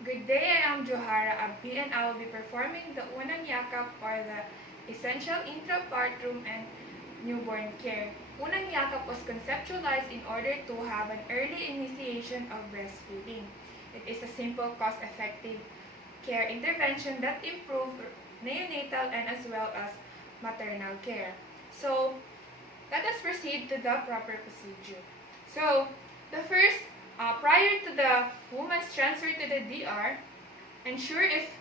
Good day, I am Johara Abhi and I will be performing the Unang Yakap or the Essential Intrapartum and Newborn Care. Unang Yakap was conceptualized in order to have an early initiation of breastfeeding. It is a simple, cost-effective care intervention that improves neonatal and as well as maternal care. So, let us proceed to the proper procedure. So, the first, prior to the woman's transfer to the DR, ensure if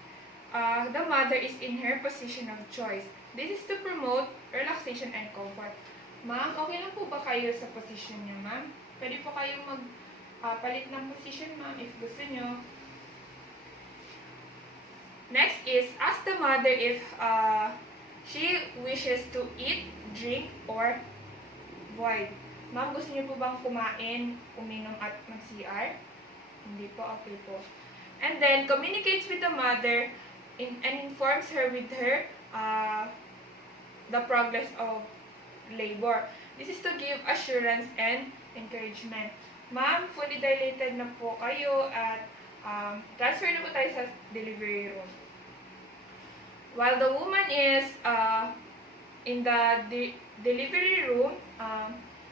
the mother is in her position of choice. This is to promote relaxation and comfort. Ma'am, okay lang po ba kayo sa position niyo, ma'am? Pwede po kayong palit ng position, ma'am, if gusto niyo. Next is, ask the mother if she wishes to eat, drink, or void. Ma'am, gusto niyo po bang kumain, uminom at mag-CR? Hindi po, okay po. And then, communicates with the mother and informs her with her the progress of labor. This is to give assurance and encouragement. Ma'am, fully dilated na po kayo at transfer na po tayo sa delivery room. While the woman is in the delivery room,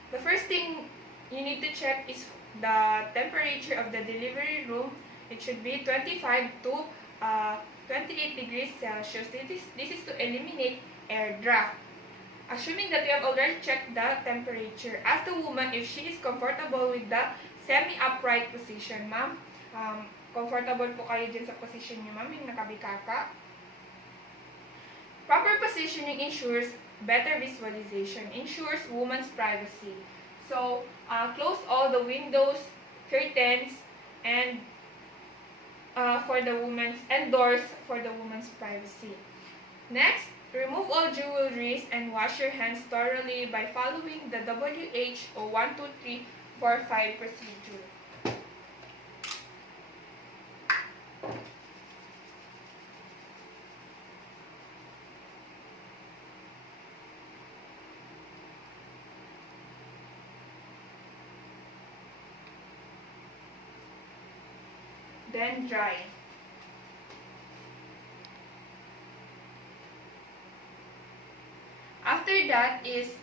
the first thing you need to check is the temperature of the delivery room. It should be 25 to 28 degrees Celsius. This is to eliminate air draft. Assuming that you have already checked the temperature, ask the woman if she is comfortable with the semi-upright position. Ma'am, comfortable po kayo dyan sa position niyo, ma'am, yung nakabikaka? Proper positioning ensures better visualization, ensures woman's privacy. So, close all the windows, curtains, and for the woman's and doors for the woman's privacy. Next, remove all jewelries and wash your hands thoroughly by following the WHO 1, 2, 3, 4, 5 procedure. Then dry. After that is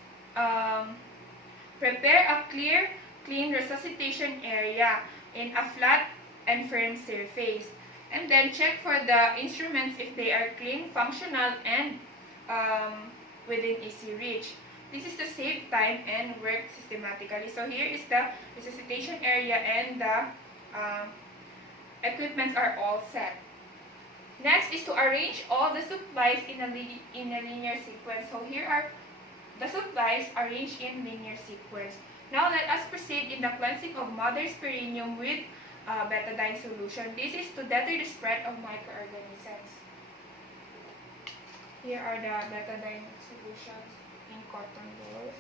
prepare a clean resuscitation area in a flat and firm surface. And then check for the instruments if they are clean, functional, and within easy reach. This is to save time and work systematically. So here is the resuscitation area and the equipments are all set. Next is to arrange all the supplies in a linear sequence. So here are the supplies arranged in linear sequence. Now let us proceed in the cleansing of mother's perineum with betadine solution. This is to deter the spread of microorganisms. Here are the betadine solutions in cotton balls.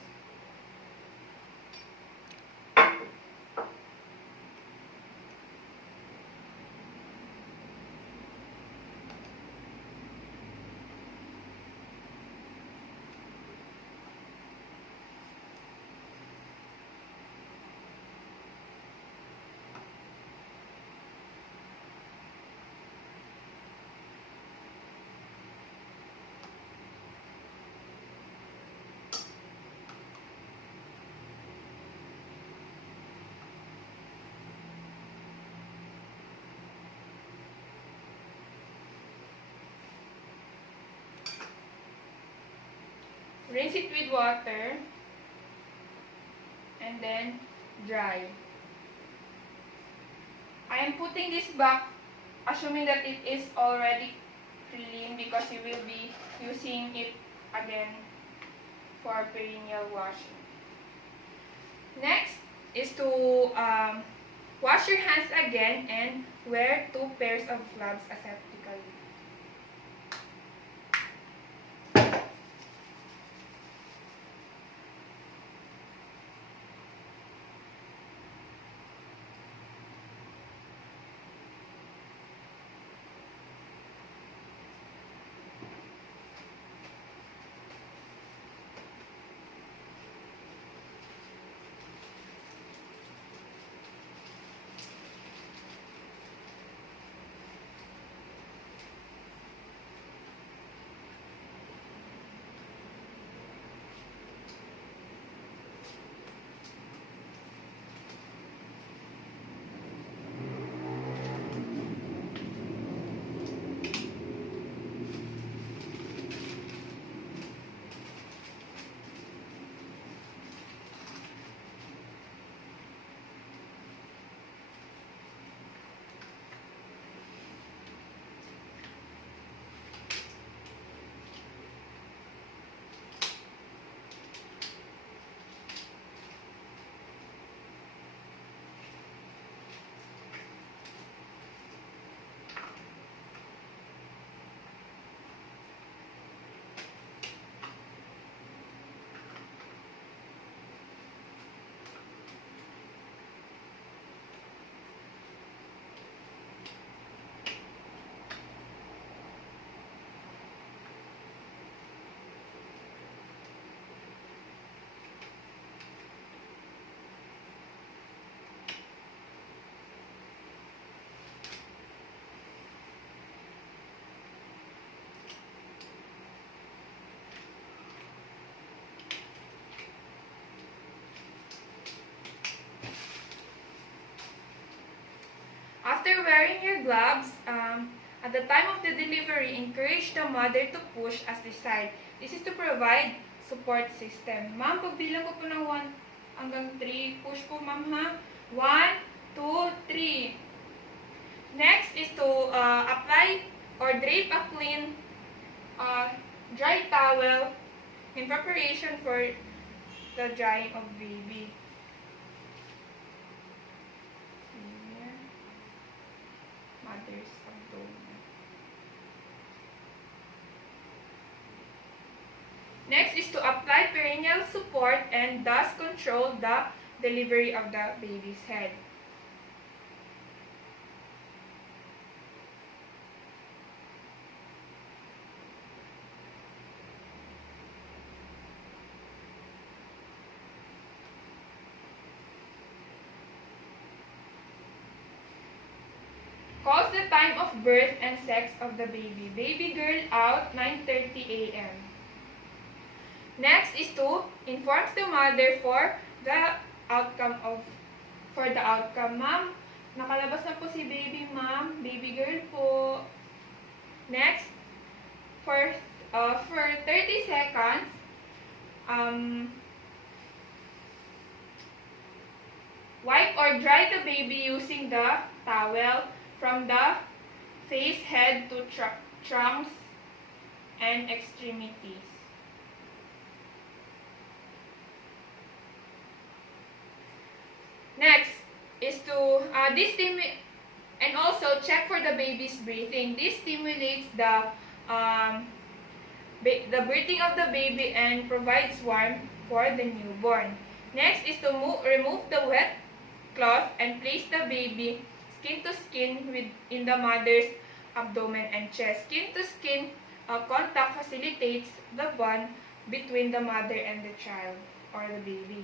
Rinse it with water and then dry. I am putting this back assuming that it is already clean because you will be using it again for perineal washing. Next is to wash your hands again and wear 2 pairs of gloves aseptically. After wearing your gloves, at the time of the delivery, encourage the mother to push as desired. This is to provide support system. Ma'am, pagbilang ko po ng 1 hanggang 3, push po ma'am ha. 1, 2, 3. Next is to apply or drape a clean dry towel in preparation for the drying of baby. Here, mother's abdomen. Next is to apply perineal support and thus control the delivery of the baby's head. Calls the time of birth and sex of the baby. Baby girl out, 9:30 a.m. Next is to inform the mother for the outcome. Ma'am, nakalabas na po si baby, ma'am. Baby girl po. Next, for 30 seconds, wipe or dry the baby using the towel from the face, head to trunks and extremities. Next is to and also check for the baby's breathing. This stimulates the breathing of the baby and provides warmth for the newborn. Next is to remove the wet cloth and place the baby skin to skin within the mother's abdomen and chest. Skin to skin contact facilitates the bond between the mother and the child or the baby.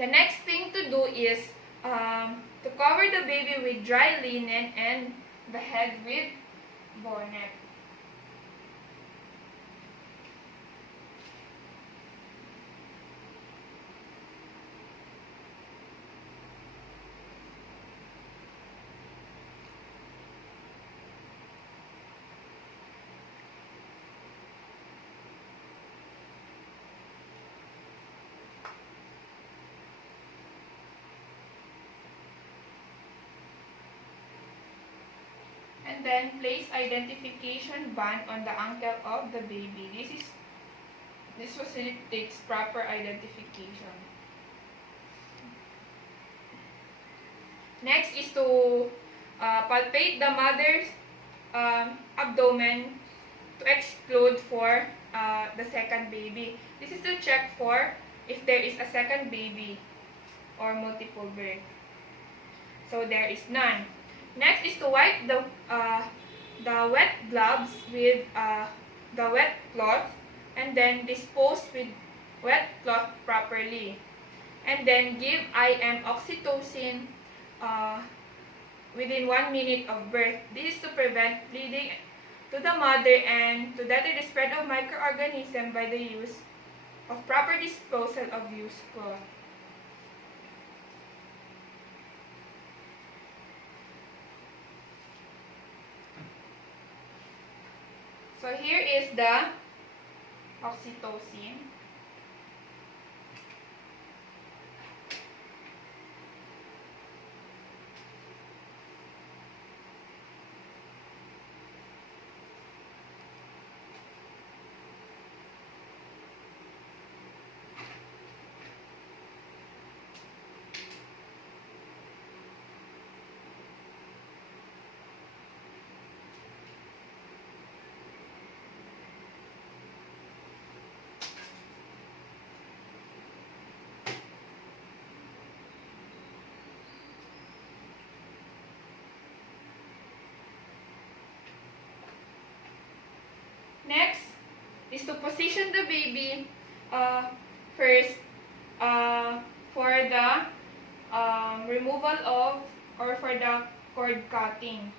The next thing to do is to cover the baby with dry linen and the head with bonnet. And then place identification band on the ankle of the baby. This facilitates proper identification. Next is to palpate the mother's abdomen to exclude for the second baby. This is to check for if there is a second baby or multiple birth. So there is none. Next is to wipe the wet gloves with the wet cloth and then dispose with wet cloth properly. And then give IM oxytocin within 1 minute of birth. This is to prevent bleeding to the mother and to deter the spread of microorganisms by the use of proper disposal of used cloth. So here is the oxytocin. Next is to position the baby first for the removal of or for the cord cutting.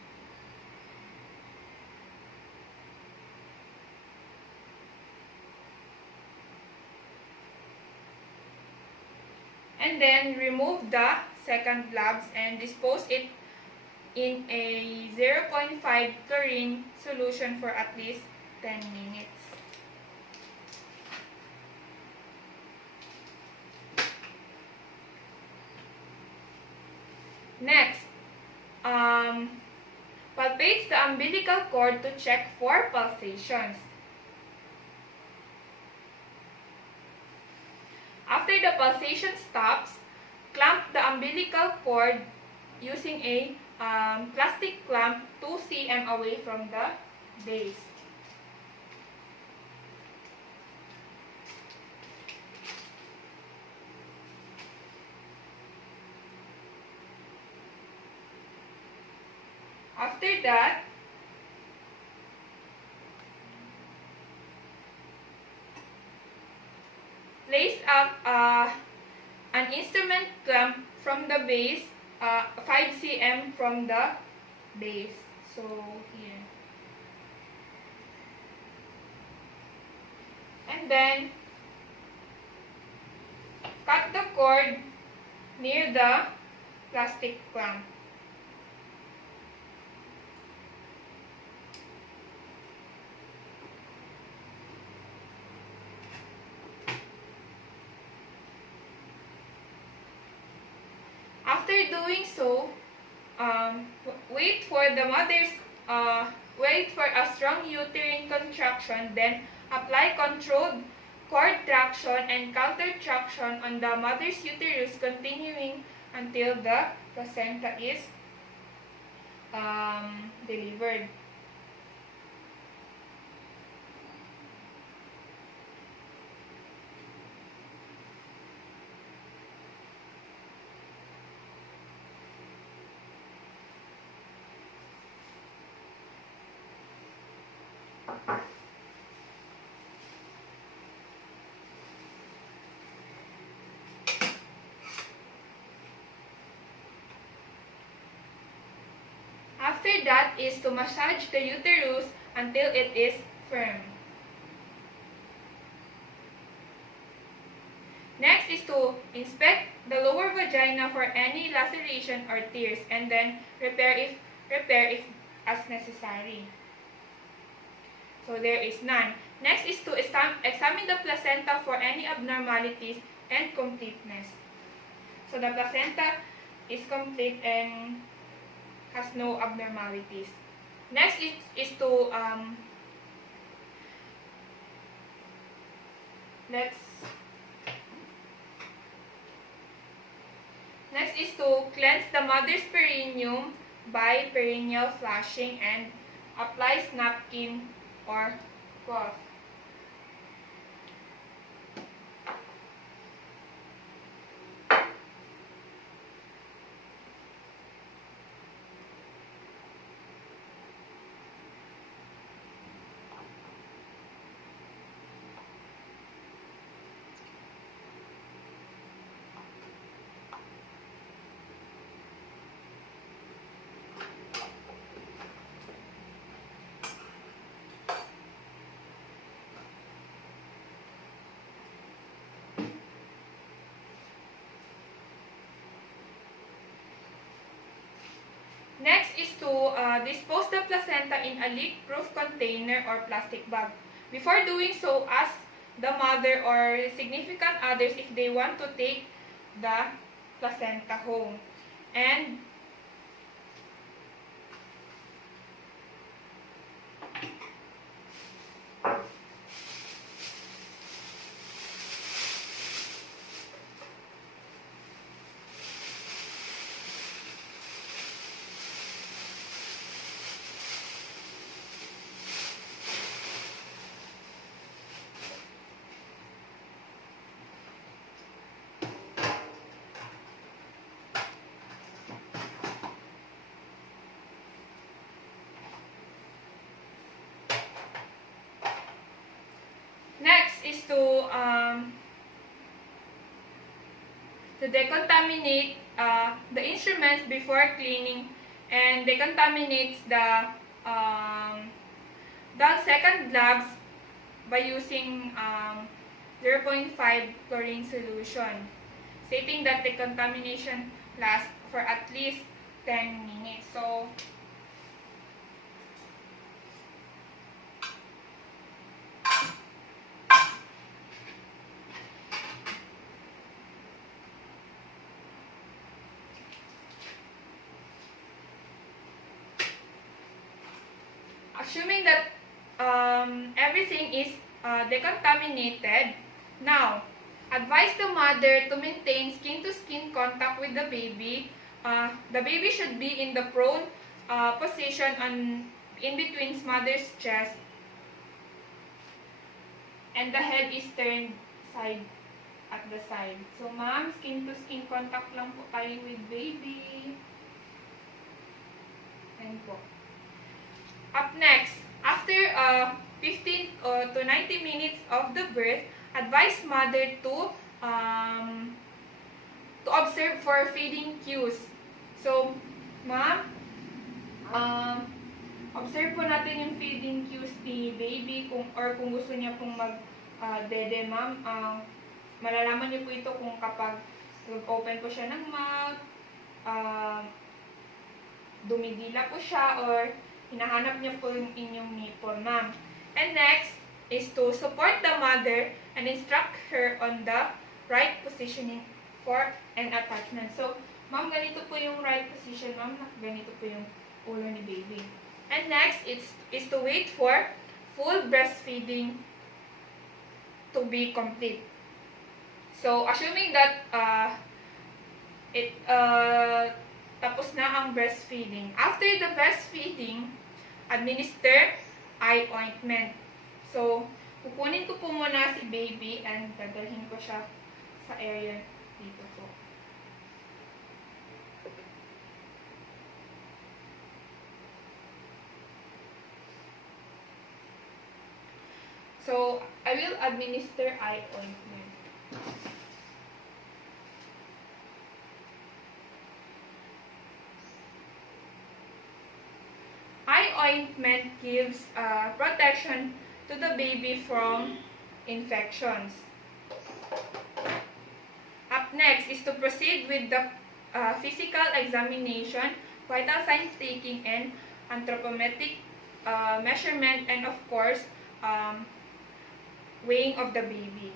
And then remove the second gloves and dispose it in a 0.5 chlorine solution for at least 10 minutes. Next, palpates the umbilical cord to check for pulsations. After the pulsation stops, clamp the umbilical cord using a plastic clamp 2 cm away from the base. After that, place up an instrument clamp from the base, 5 cm from the base. So, here. And then, cut the cord near the plastic clamp. After doing so, wait for a strong uterine contraction, then apply controlled cord traction and counter traction on the mother's uterus, continuing until the placenta is delivered. After that is to massage the uterus until it is firm. Next is to inspect the lower vagina for any laceration or tears, and then repair if as necessary. So there is none. Next is to examine the placenta for any abnormalities and completeness. So the placenta is complete and has no abnormalities. Next is to Next is to cleanse the mother's perineum by perineal flushing and apply napkin or cloth. Next is to dispose the placenta in a leak-proof container or plastic bag. Before doing so, ask the mother or significant others if they want to take the placenta home. And is to decontaminate the instruments before cleaning, and decontaminates the second gloves by using 0.5 chlorine solution, stating that the contamination lasts for at least 10 minutes. So, assuming that everything is decontaminated, now, advise the mother to maintain skin-to-skin contact with the baby. The baby should be in the prone position in between mother's chest, and the head is turned side at the side. So, ma'am, skin-to-skin contact lang po tayo with baby. Ayan po. Up next, after 15 to 90 minutes of the birth, advise mother to observe for feeding cues. So, ma'am, observe po natin yung feeding cues ni baby, kung gusto niya pong mag-dede, ma'am. Malalaman niyo po ito kung kapag open po siya ng mouth, dumidila po siya, or hinahanap niya po yung inyong nipple, ma'am. And next is to support the mother and instruct her on the right positioning for an attachment. So, ma'am, ganito po yung right position, ma'am. Ganito po yung ulo ni baby. And next is to wait for full breastfeeding to be complete. So, assuming that tapos na ang breastfeeding. After the breastfeeding, administer eye ointment. So, kukunin ko po muna si baby and dadalhin ko siya sa area dito po. So, I will administer eye ointment. Eye ointment gives protection to the baby from infections. Up next is to proceed with the physical examination, vital signs taking, and anthropometric measurement, and of course, weighing of the baby.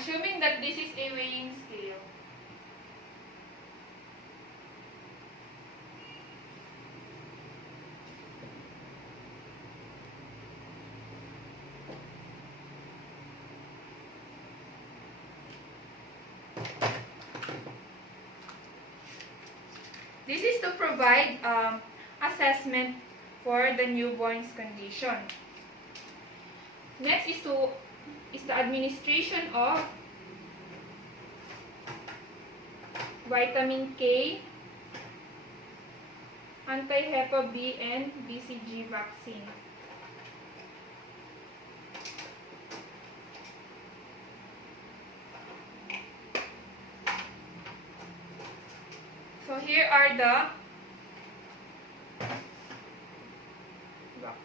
Assuming that this is a weighing scale. This is to provide assessment for the newborn's condition. Next is the administration of vitamin K, anti-Hep B, and BCG vaccine. So here are the box.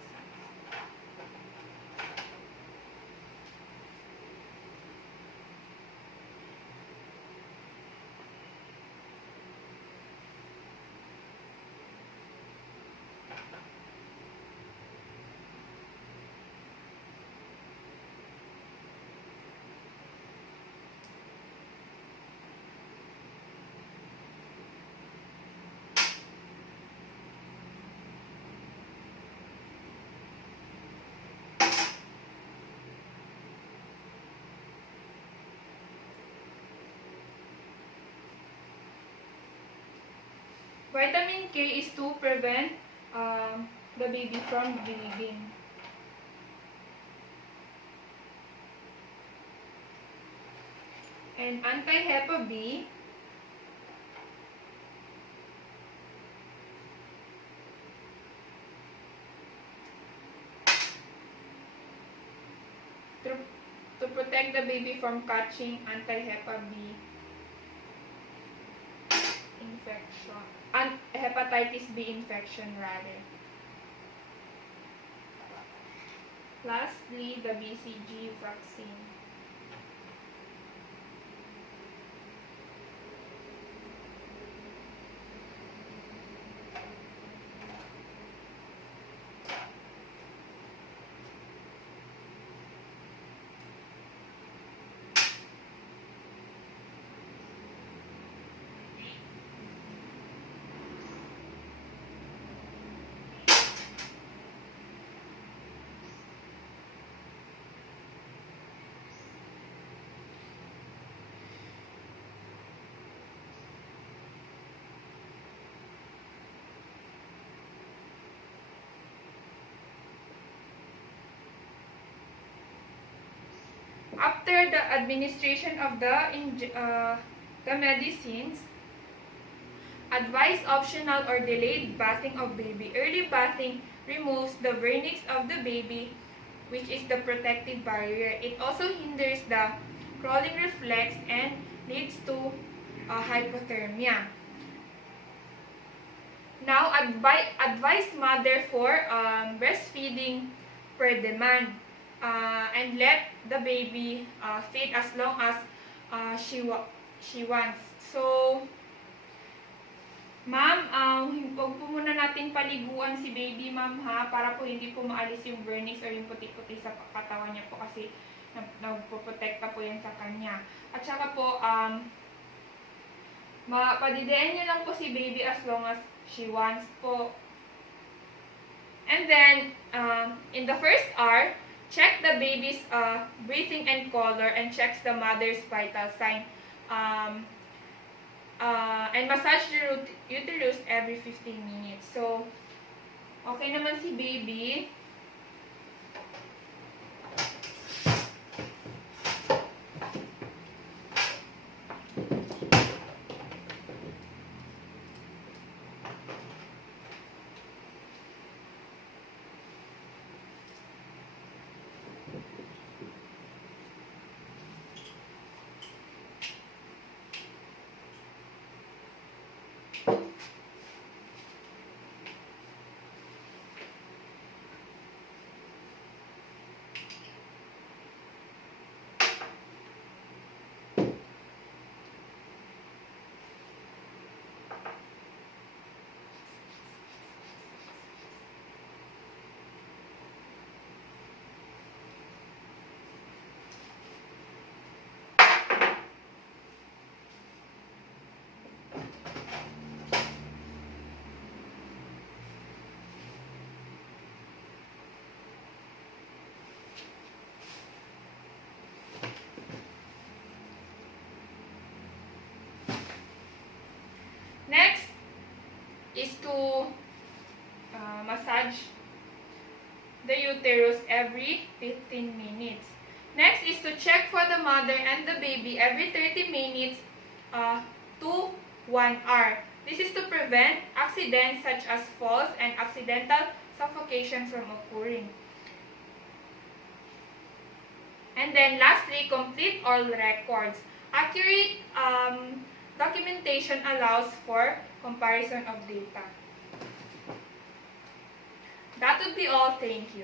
Vitamin K is to prevent the baby from bleeding. And anti-Hepa B to protect the baby from catching anti-Hepa B infection. Hepatitis B infection rather. Lastly, the BCG vaccine. After the administration of the medicines, advise optional or delayed bathing of baby. Early bathing removes the vernix of the baby, which is the protective barrier. It also hinders the crawling reflex and leads to hypothermia. Now, advise mother for breastfeeding per demand. And let the baby feed as long as she wants. So, ma'am, huwag po muna natin paliguan si baby, ma'am, ha, para po hindi po maalis yung vernix or yung puti-puti sa katawan niya po kasi nagpoprotekta po yan sa kanya. At saka po, padidiin niyo lang po si baby as long as she wants po. And then, in the first hour, check the baby's breathing and color and checks the mother's vital sign. And massage the uterus every 15 minutes. So, okay naman si baby. Next is to massage the uterus every 15 minutes. Next is to check for the mother and the baby every 30 minutes to 1 hour. This is to prevent accidents such as falls and accidental suffocation from occurring. And then lastly, complete all records. Accurate Documentation allows for comparison of data. That would be all. Thank you.